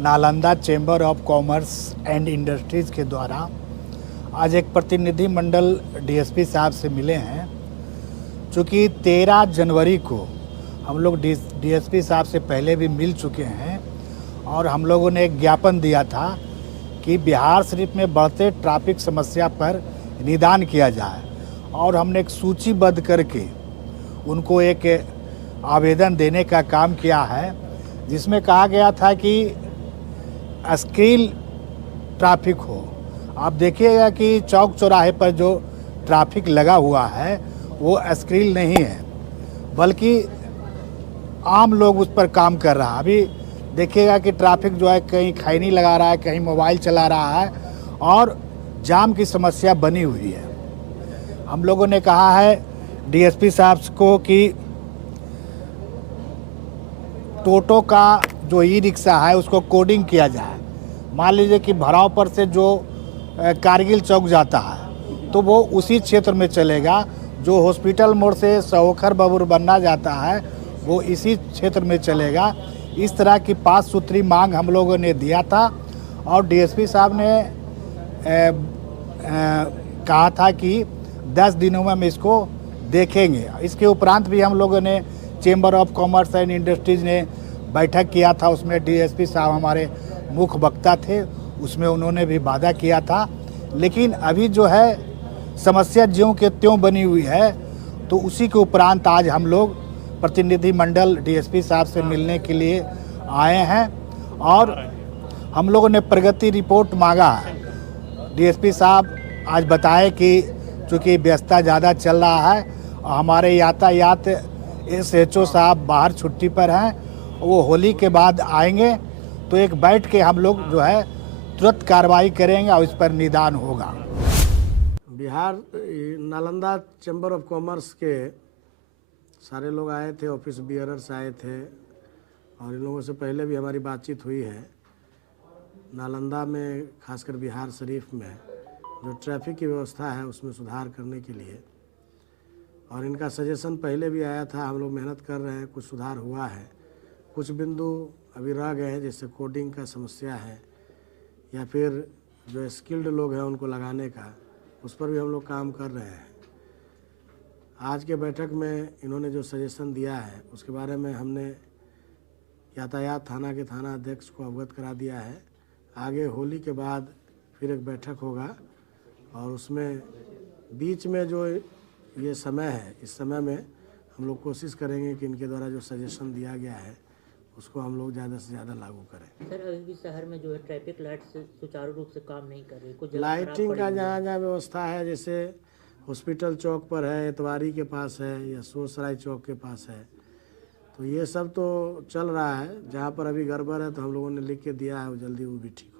Nalanda chamber of commerce and industries के द्वारा आज एक प्रतिनिधि मंडल डीएसपी साहब से मिले हैं। चूँकि 13 जनवरी को हम लोग डीएसपी साहब से पहले भी मिल चुके हैं और हम लोगों ने एक ज्ञापन दिया था कि बिहार शरीफ में बढ़ते ट्रैफिक समस्या पर निदान किया जाए, और हमने एक सूचीबद्ध करके उनको एक आवेदन देने का काम किया है, जिसमें कहा गया था कि स्किल ट्रैफिक हो। आप देखिएगा कि चौक चौराहे पर जो ट्रैफिक लगा हुआ है वो स्किल नहीं है, बल्कि आम लोग उस पर काम कर रहा है। अभी देखिएगा कि ट्रैफिक जो है कहीं खैनी लगा रहा है, कहीं मोबाइल चला रहा है और जाम की समस्या बनी हुई है। हम लोगों ने कहा है डीएसपी साहब को कि टोटो का जो ई रिक्शा है उसको कोडिंग किया जाए। मान लीजिए कि भराव पर से जो कारगिल चौक जाता है तो वो उसी क्षेत्र में चलेगा, जो हॉस्पिटल मोड़ से सहोखर बबूर बनना जाता है वो इसी क्षेत्र में चलेगा। इस तरह की 5 सूत्री मांग हम लोगों ने दिया था और डीएसपी साहब ने कहा था कि 10 दिनों में हम इसको देखेंगे। इसके उपरांत भी हम लोगों ने chamber of commerce and industries ने बैठक किया था, उसमें डीएसपी साहब हमारे मुख्य वक्ता थे, उसमें उन्होंने भी वादा किया था। लेकिन अभी जो है समस्या ज्यों के त्यों बनी हुई है, तो उसी के उपरांत आज हम लोग प्रतिनिधि मंडल डीएसपी साहब से मिलने के लिए आए हैं और हम लोगों ने प्रगति रिपोर्ट मांगा है। डीएसपी साहब आज बताए कि चूँकि व्यस्तता ज़्यादा चल रहा है और हमारे यातायात SHO साहब बाहर छुट्टी पर हैं, वो होली के बाद आएंगे तो एक बैठ के हम लोग जो है तुरंत कार्रवाई करेंगे और इस पर निदान होगा। Bihar Nalanda chamber of commerce के सारे लोग आए थे, ऑफिस बियरर्स आए थे और इन लोगों से पहले भी हमारी बातचीत हुई है। नालंदा में खासकर बिहार शरीफ में जो ट्रैफिक की व्यवस्था है उसमें सुधार करने के लिए, और इनका सजेशन पहले भी आया था। हम लोग मेहनत कर रहे हैं, कुछ सुधार हुआ है, कुछ बिंदु अभी रह गए हैं, जैसे कोडिंग का समस्या है या फिर जो स्किल्ड लोग हैं उनको लगाने का, उस पर भी हम लोग काम कर रहे हैं। आज के बैठक में इन्होंने जो सजेशन दिया है उसके बारे में हमने यातायात थाना के थाना अध्यक्ष को अवगत करा दिया है। आगे होली के बाद फिर एक बैठक होगा और उसमें बीच में जो ये समय है, इस समय में हम लोग कोशिश करेंगे कि इनके द्वारा जो सजेशन दिया गया है उसको हम लोग ज़्यादा से ज़्यादा लागू करें। सर, अभी भी शहर में जो है ट्रैफिक लाइट सुचारू रूप से काम नहीं कर रही, कुछ लाइटिंग का जहाँ जहाँ व्यवस्था है, जैसे हॉस्पिटल चौक पर है, एतवारी के पास है या सोसराय चौक के पास है, तो ये सब तो चल रहा है। जहाँ पर अभी गड़बड़ है तो हम लोगों ने लिख के दिया है, वो जल्दी वो भी ठीक हो।